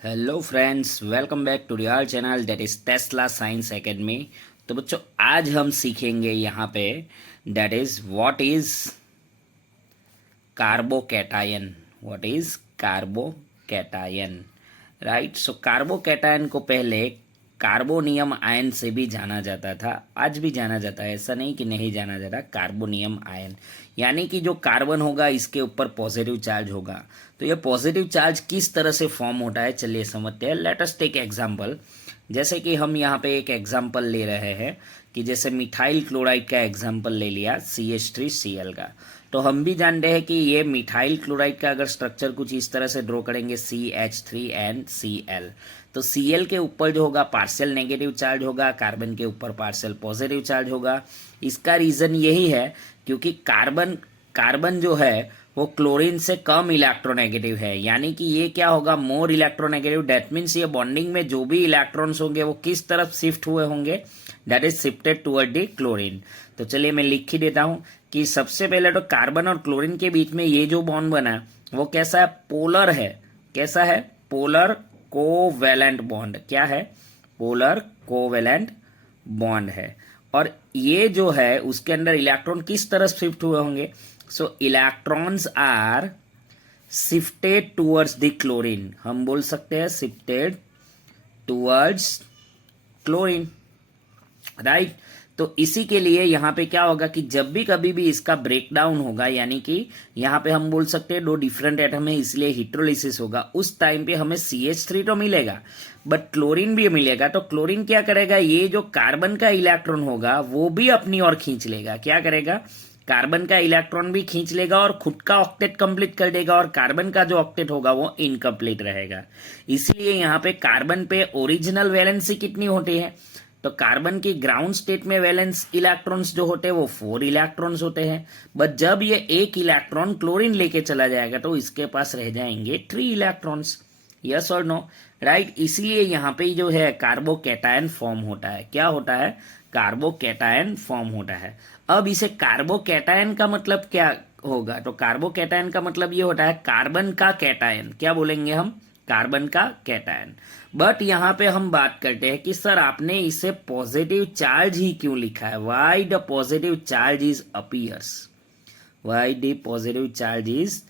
Hello friends, welcome back to our channel that is Tesla Science Academy. तो बच्चों, आज हम सीखेंगे यहाँ पे that is what is carbocation. What is carbocation, right. So carbocation को पहले कार्बोनियम आयन से भी जाना जाता था, आज भी जाना जाता है, ऐसा नहीं कि नहीं जाना जाता। कार्बोनियम आयन यानी कि जो कार्बन होगा इसके ऊपर पॉजिटिव चार्ज होगा। तो ये पॉजिटिव चार्ज किस तरह से फॉर्म होता है, चलिए समझते हैं। Let us take example. जैसे कि हम यहाँ पे एक एग्जांपल ले रहे हैं कि जैसे मिथाइल क्लोराइड का एग्जांपल ले लिया, CH3Cl का। तो हम भी जानते हैं कि ये मिथाइल क्लोराइड का अगर स्ट्रक्चर कुछ इस तरह से ड्रॉ करेंगे, CH3NCl, तो Cl के ऊपर जो होगा पार्शियल नेगेटिव चार्ज होगा, कार्बन के ऊपर पार्शियल पॉजिटिव चार्ज होगा। इसका रीजन यही है क्योंकि कार्बन कार्बन जो है वो क्लोरीन से कम इलेक्ट्रोनेगेटिव है, यानी कि ये क्या होगा, मोर इलेक्ट्रोनेगेटिव। दैट मीन्स ये बॉन्डिंग में जो भी इलेक्ट्रॉन्स होंगे वो किस तरफ शिफ्ट हुए होंगे, that is shifted toward the chlorine. तो चलिए मैं लिख ही देता हूं कि सबसे पहले तो कार्बन और क्लोरीन के बीच में ये जो बॉन्ड बना वो कैसा है, पोलर है। कैसा है, पोलर कोवेलेंट बॉन्ड। क्या है, पोलर कोवेलेंट बॉन्ड है। और ये जो है उसके अंदर इलेक्ट्रॉन किस तरह शिफ्ट हुए होंगे, so electrons are shifted towards the chlorine. हम बोल सकते हैं शिफ्टेड टूवर्ड्स क्लोरीन, राइट। तो इसी के लिए यहां पे क्या होगा कि जब भी कभी भी इसका ब्रेकडाउन होगा, यानी कि यहां पे हम बोल सकते हैं दो डिफरेंट एटम है इसलिए हिट्रोलिसिस होगा, उस टाइम पे हमें CH3 तो मिलेगा बट क्लोरीन भी मिलेगा। तो क्लोरीन क्या करेगा, ये जो कार्बन का इलेक्ट्रॉन होगा वो भी अपनी ओर खींच लेगा। क्या करेगा, कार्बन का इलेक्ट्रॉन भी खींच लेगा और खुद का ऑक्टेट कंप्लीट कर देगा, और कार्बन का जो ऑक्टेट होगा वो इनकम्प्लीट रहेगा। इसीलिए यहाँ पे कार्बन पे ओरिजिनल वैलेंसी कितनी होती है, तो कार्बन की ग्राउंड स्टेट में वैलेंस इलेक्ट्रॉन्स जो होते हैं वो 4 इलेक्ट्रॉन्स होते हैं। बट जब ये एक इलेक्ट्रॉन क्लोरीन लेके चला जाएगा तो इसके पास रह जाएंगे 3 इलेक्ट्रॉन्स। यस और नो, राइट। इसीलिए यहाँ पे जो है कार्बोकैटायन फॉर्म होता है। क्या होता है, कार्बोकैटायन फॉर्म होता है। अब इसे कार्बोकैटायन का मतलब क्या होगा, तो कार्बोकैटायन का मतलब ये होता है कार्बन का कैटायन। क्या बोलेंगे हम, कार्बन का कैटायन। बट यहां पे हम बात करते हैं कि सर आपने इसे पॉजिटिव चार्ज ही क्यों लिखा है, why the positive charge is appears, why the positive charge is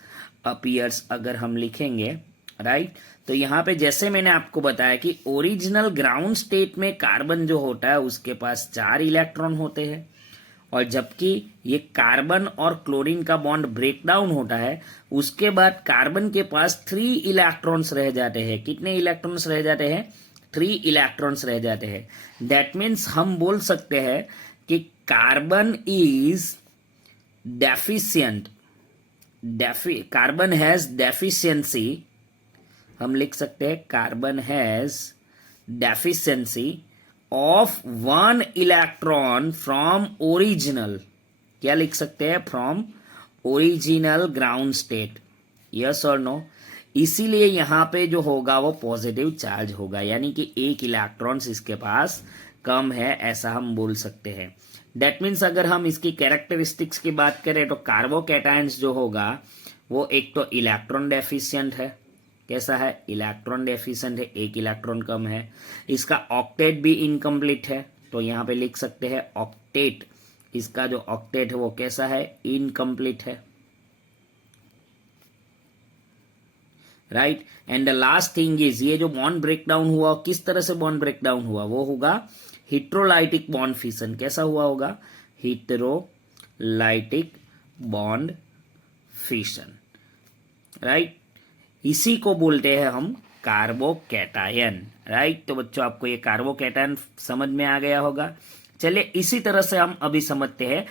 appears अगर हम लिखेंगे, राइट। तो यहां पे जैसे मैंने आपको बताया कि ओरिजिनल ग्राउंड स्टेट में कार्बन जो होता है उसके पास 4 इलेक्ट्रॉन होते हैं, और जबकि ये कार्बन और क्लोरीन का बॉन्ड ब्रेक डाउन होता है उसके बाद कार्बन के पास 3 इलेक्ट्रॉन्स रह जाते हैं। कितने इलेक्ट्रॉन्स रह जाते हैं, 3 इलेक्ट्रॉन्स रह जाते हैं। दैट मीन्स हम बोल सकते हैं कि carbon is deficient, carbon has deficiency. हम लिख सकते हैं carbon has deficiency of 1 electron from original. क्या लिख सकते हैं, from original ground state. Yes और नो, इसीलिए यहां पे जो होगा वो पॉजिटिव चार्ज होगा, यानी कि 1 इलेक्ट्रॉन्स इसके पास कम है, ऐसा हम बोल सकते हैं। दैट मीन्स अगर हम इसकी कैरेक्टरिस्टिक्स की बात करें तो कार्बोकैटायंस जो होगा वो एक तो इलेक्ट्रॉन डेफिशिएंट है। कैसा है, इलेक्ट्रॉन डेफिशिएंट है, 1 इलेक्ट्रॉन कम है। इसका ऑक्टेट भी इनकम्प्लीट है, तो यहां पे लिख सकते हैं ऑक्टेट, इसका जो ऑक्टेट है वो कैसा है, इनकम्प्लीट है, right. And the last thing is, ये जो बॉन्ड ब्रेकडाउन हुआ किस तरह से बॉन्ड ब्रेकडाउन हुआ, वो होगा हिट्रोलाइटिक बॉन्ड फिशन। कैसा हुआ होगा, हिट्रोलाइटिक बॉन्ड फिशन, राइट। इसी को बोलते हैं हम कार्बोकैटायन, राइट। तो बच्चों आपको ये कार्बोकैटायन समझ में आ गया होगा। चलिए इसी तरह से हम अभी समझते हैं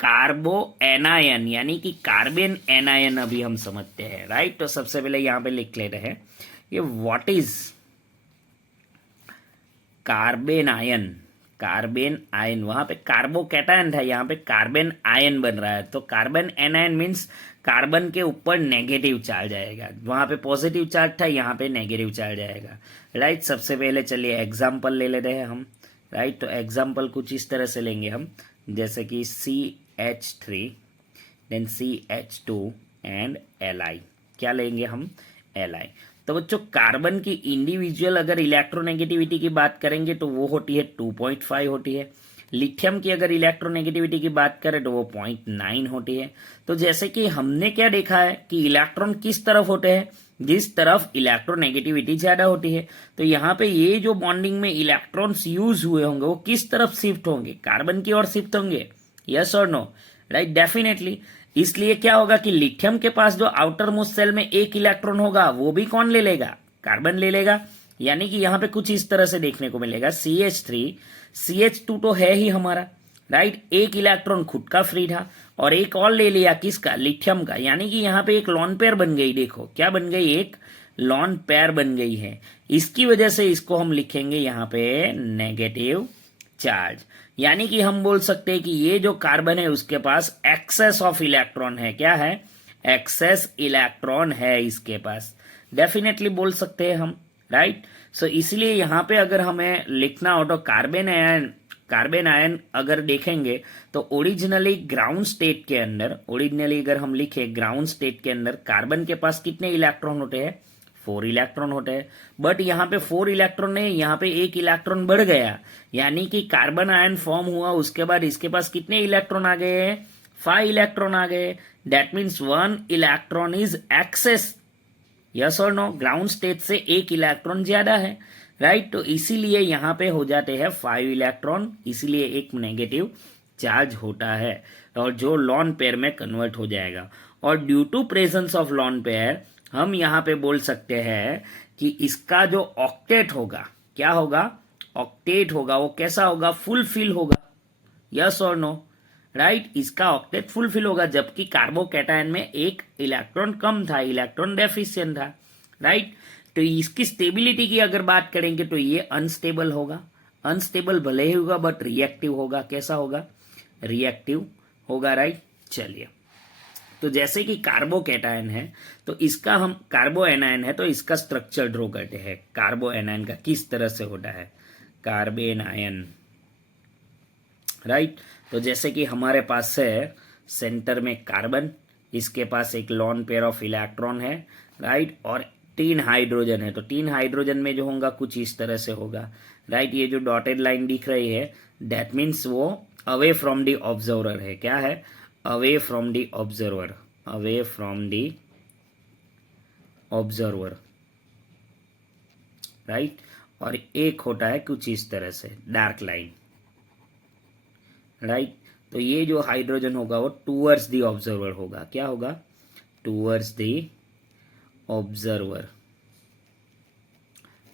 कार्बो एनायन, यानी कि कार्बन एनायन अभी हम समझते हैं, राइट। तो सबसे पहले यहां पे लिख लेते हैं ये what is carbon ion. Carbon ion, वहां पे कार्बोकैटायन था, यहां पे कार्बन आयन बन रहा है। तो कार्बन एनायन मीन्स कार्बन के ऊपर नेगेटिव चार्ज आएगा, वहां पे पॉजिटिव चार्ज था यहाँ पे नेगेटिव चार्ज आएगा, राइट। सबसे पहले चलिए एग्जाम्पल ले लेते हैं हम, राइट। तो एग्जाम्पल कुछ इस तरह से लेंगे हम, जैसे कि CH3 then CH2 and Li। क्या लेंगे हम, Li। तो बच्चों कार्बन की इंडिविजुअल अगर इलेक्ट्रोनेगेटिविटी की बात करेंगे तो वो होती है 2.5 होती है। लिथियम की अगर इलेक्ट्रोनेगेटिविटी की बात करें तो वो 0.9 होती है। तो जैसे कि हमने क्या देखा है कि इलेक्ट्रॉन किस तरफ होते हैं, जिस तरफ इलेक्ट्रोनेगेटिविटी ज्यादा होती है। तो यहाँ पे ये जो बॉन्डिंग में इलेक्ट्रॉन्स यूज हुए होंगे वो किस तरफ शिफ्ट होंगे, कार्बन की ओर शिफ्ट होंगे, यस और नो, राइट, डेफिनेटली। इसलिए क्या होगा कि लिथियम के पास जो आउटर मोस्ट सेल में एक इलेक्ट्रॉन होगा वो भी कौन ले लेगा, कार्बन ले लेगा। यानी कि यहाँ पे कुछ इस तरह से देखने को मिलेगा, CH3 CH2 तो है ही हमारा, राइट, एक इलेक्ट्रॉन खुद का फ्री था और एक और ले लिया किसका, लिथियम का। यानी कि यहाँ पे एक लॉन पेयर बन गई, देखो क्या बन गई, एक लॉन पेयर बन गई है। इसकी वजह से इसको हम लिखेंगे यहाँ पे नेगेटिव चार्ज। यानी कि हम बोल सकते हैं कि ये जो कार्बन है उसके पास एक्सेस ऑफ इलेक्ट्रॉन है, क्या है, एक्सेस इलेक्ट्रॉन है इसके पास, डेफिनेटली बोल सकते हैं हम, राइट। सो इसलिए यहाँ पे अगर हमें लिखना हो तो कार्बन आयन अगर देखेंगे तो ओरिजिनली ग्राउंड स्टेट के अंदर, ओरिजिनली अगर हम लिखे ग्राउंड स्टेट के अंदर कार्बन के पास कितने इलेक्ट्रॉन होते हैं, 4 इलेक्ट्रॉन होते हैं। बट यहाँ पे 4 इलेक्ट्रॉन नहीं, यहाँ पे एक इलेक्ट्रॉन बढ़ गया, यानी कि कार्बन आयन फॉर्म हुआ उसके बाद इसके पास कितने इलेक्ट्रॉन आ गए हैं, 5 इलेक्ट्रॉन आ गए। That means 1 electron is excess, yes और नो, ग्राउंड स्टेट से एक इलेक्ट्रॉन ज्यादा है, राइट। तो इसीलिए यहाँ पे हो जाते हैं 5 इलेक्ट्रॉन, इसीलिए एक नेगेटिव चार्ज होता है और जो लॉन पेयर में कन्वर्ट हो जाएगा। और due to presence of lone pair हम यहाँ पे बोल सकते हैं कि इसका जो ऑक्टेट होगा, क्या होगा, ऑक्टेट होगा, वो कैसा होगा, फुलफिल होगा, यस और नो, राइट, इसका ऑक्टेट फुलफिल होगा। जबकि कार्बोकैटायन में एक इलेक्ट्रॉन कम था, इलेक्ट्रॉन डेफिशिएंट था, राइट। तो इसकी स्टेबिलिटी की अगर बात करेंगे तो ये अनस्टेबल होगा, अनस्टेबल भले ही होगा बट रिएक्टिव होगा, कैसा होगा, रिएक्टिव होगा, राइट। चलिए, तो जैसे कि कार्बोकैटायन है तो इसका हम, कार्बो एनायन है तो इसका स्ट्रक्चर ड्रॉ करते हैं, कार्बो एनायन का किस तरह से होता है, कार्बेन आयन, राइट। तो जैसे कि हमारे पास है सेंटर में कार्बन, इसके पास एक लॉन पेयर ऑफ इलेक्ट्रॉन है, राइट, और 3 हाइड्रोजन है। तो 3 हाइड्रोजन में जो होगा कुछ इस तरह से होगा, राइट। ये जो डॉटेड लाइन दिख रही है दैट मीन्स वो अवे फ्रॉम दी ऑब्जर्वर है, क्या है, away from the observer, away from the observer, right. और एक होता है कुछ इस तरह से डार्क लाइन, राइट। तो ये जो हाइड्रोजन होगा वो टूवर्ड्स दी ऑब्जर्वर होगा, क्या होगा, टूवर्ड्स दी ऑब्जर्वर,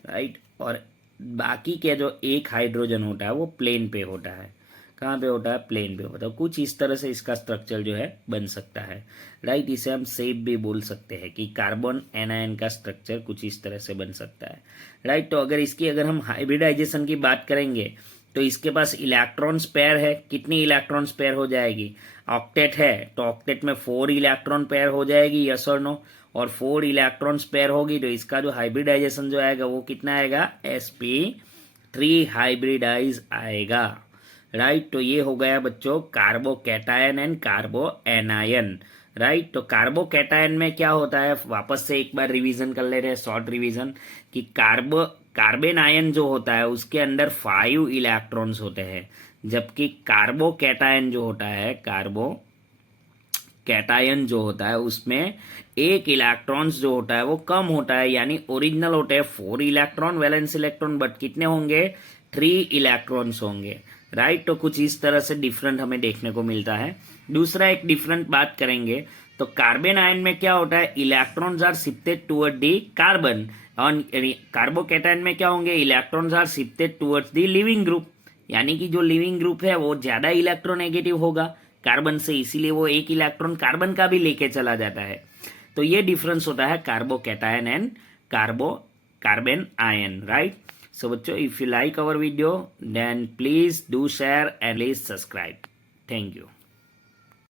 राइट। और बाकी के जो एक हाइड्रोजन होता है वो प्लेन पे होता है, कहाँ पे होता है, प्लेन पे होता है। कुछ इस तरह से इसका स्ट्रक्चर जो है बन सकता है, राइट। इसे हम शेप भी बोल सकते हैं कि कार्बन एनायन का स्ट्रक्चर कुछ इस तरह से बन सकता है, राइट। तो अगर हम हाइब्रिडाइजेशन की बात करेंगे तो इसके पास इलेक्ट्रॉन्स पेयर है, कितनी इलेक्ट्रॉन्स पेयर हो जाएगी, ऑक्टेट है तो ऑक्टेट में 4 इलेक्ट्रॉन पेयर हो जाएगी, यस और नो, और 4 इलेक्ट्रॉन्स पेयर होगी तो इसका जो हाइब्रिडाइजेशन जो आएगा वो कितना आएगा, sp3 हाइब्रिडाइज आएगा, राइट। तो ये हो गया बच्चों कार्बोकैटायन एंड कार्बो एनायन, राइट। तो कार्बोकैटायन में क्या होता है, वापस से एक बार रिवीजन कर ले रहे हैं, शॉर्ट रिवीजन, कि कार्बन आयन जो होता है उसके अंदर 5 इलेक्ट्रॉन्स होते हैं, जबकि कार्बोकैटायन जो होता है, कार्बोकैटायन जो होता है उसमें एक इलेक्ट्रॉन्स जो होता है वो कम होता है, यानी ओरिजिनल होते हैं 4 इलेक्ट्रॉन वैलेंस इलेक्ट्रॉन, बट कितने होंगे, 3 इलेक्ट्रॉन्स होंगे, राइट। तो कुछ इस तरह से डिफरेंट हमें देखने को मिलता है। दूसरा एक डिफरेंट बात करेंगे तो कार्बन आयन में क्या होता है, electrons are shifted toward the carbon, और कार्बोकैटायन में क्या होंगे, electrons are shifted towards the living group, यानी कि जो लिविंग ग्रुप है वो ज्यादा इलेक्ट्रोनेगेटिव होगा कार्बन से, इसीलिए वो एक इलेक्ट्रॉन कार्बन का भी लेके चला जाता है। तो ये डिफरेंस होता है carbocation and carbon ion, right. So बच्चों, if you like our video then please do share and please subscribe. Thank you.